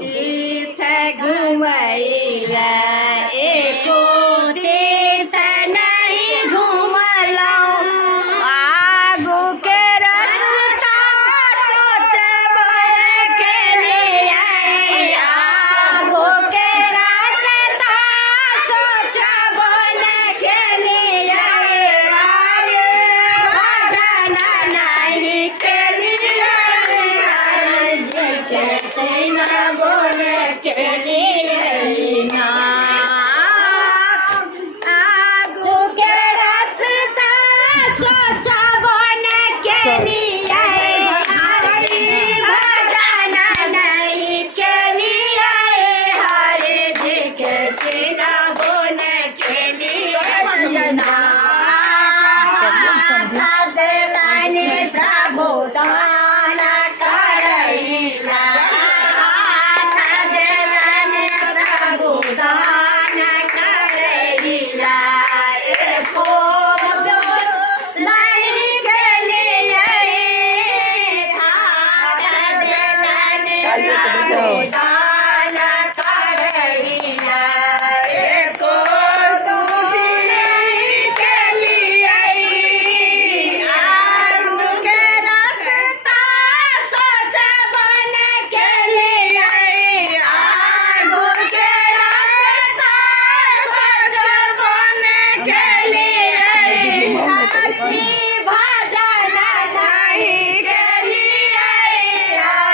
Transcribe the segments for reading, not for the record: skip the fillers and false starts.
तीर्थ घुमैला एको तीर्थ नहीं घुमलौ आगू के रास्ता सोच बन के लिए आगू के रास्ता सोच बन के लिए भजन नहीं के लिए बोल के लिए आगू के रास्ता सोचा बन के लिए भजन नहीं के लिए हरे जी के चिन्ह बन के लिए दिलानी प्रभु दान करैला दान करैला एको नहीं के लिए दान करैला एको के लिए आगू के रास्ता सोच बन के लिए आगू के भजन नहीं के लिए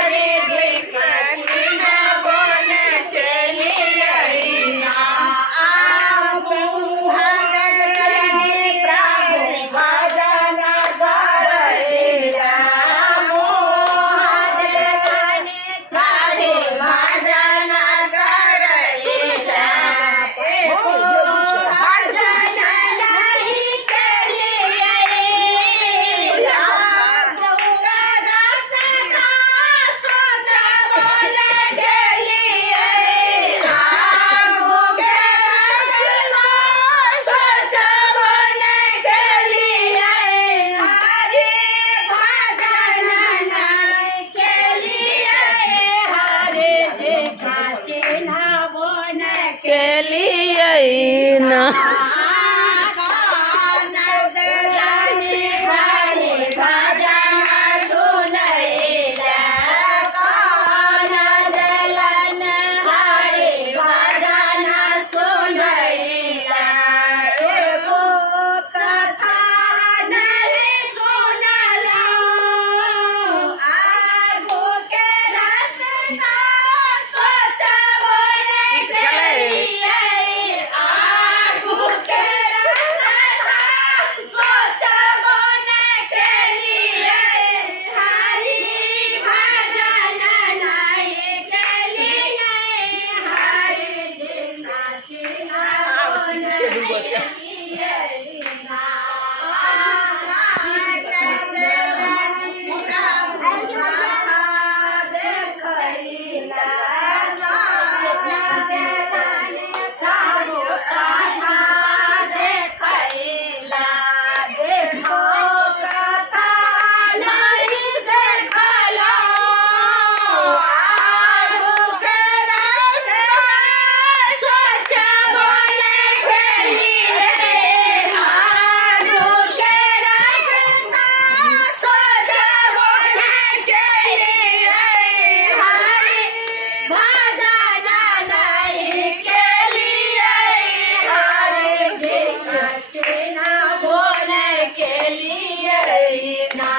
हरे जी के चिन्ह बन के लिए प्रभु भजन करैला सारे भजन करैला के लिए ना